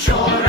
joy.